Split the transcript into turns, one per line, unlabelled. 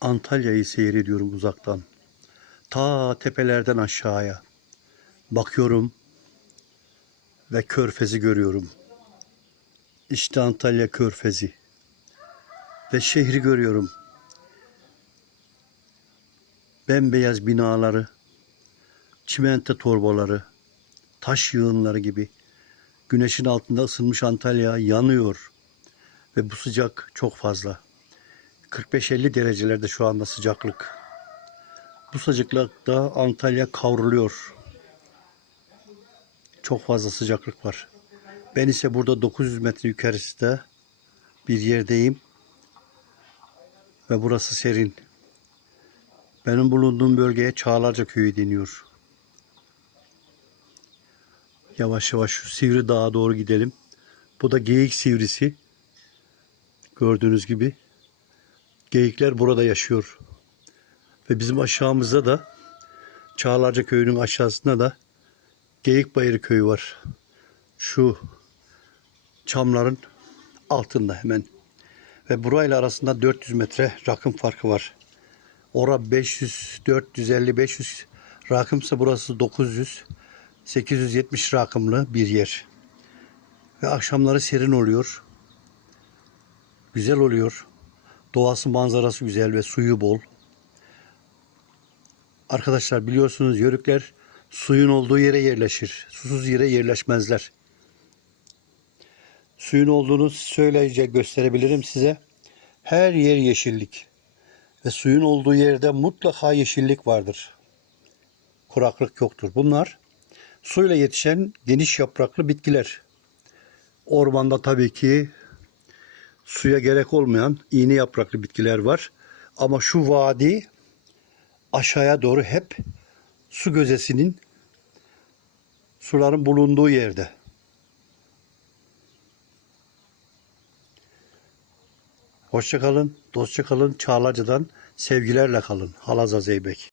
Antalya'yı seyrediyorum uzaktan. Ta tepelerden aşağıya. Bakıyorum ve körfezi görüyorum. İşte Antalya körfezi. Ve şehri görüyorum. Bembeyaz binaları, çimento torbaları, taş yığınları gibi. Güneşin altında ısınmış Antalya yanıyor. Ve bu sıcak çok fazla. 45-50 derecelerde şu anda sıcaklık. Bu sıcaklıkta Antalya kavruluyor. Çok fazla sıcaklık var. Ben ise burada 900 metre yukarısında bir yerdeyim. Ve burası serin. Benim bulunduğum bölgeye Çağlarca Köyü deniyor. Yavaş yavaş şu Sivri Dağa doğru gidelim. Bu da Geyik Sivrisi. Gördüğünüz gibi. Geyikler burada yaşıyor. Ve bizim aşağımızda da Çağlarca Köyü'nün aşağısında da Geyik Bayırı Köyü var. Şu çamların altında hemen. Ve burayla arasında 400 metre rakım farkı var. Ora 500, 450, 500 rakımsa burası 900, 870 rakımlı bir yer. Ve akşamları serin oluyor. Güzel oluyor. Doğası manzarası güzel ve suyu bol. Arkadaşlar biliyorsunuz yörükler suyun olduğu yere yerleşir. Susuz yere yerleşmezler. Suyun olduğunu söyleyecek gösterebilirim size. Her yer yeşillik. Ve suyun olduğu yerde mutlaka yeşillik vardır. Kuraklık yoktur. Bunlar suyla yetişen geniş yapraklı bitkiler. Ormanda tabii ki suya gerek olmayan iğne yapraklı bitkiler var. Ama şu vadi aşağıya doğru hep su gözesinin suların bulunduğu yerde. Hoşça kalın, dostça kalın, Çağlaca'dan sevgilerle kalın. Halaza Zeybek.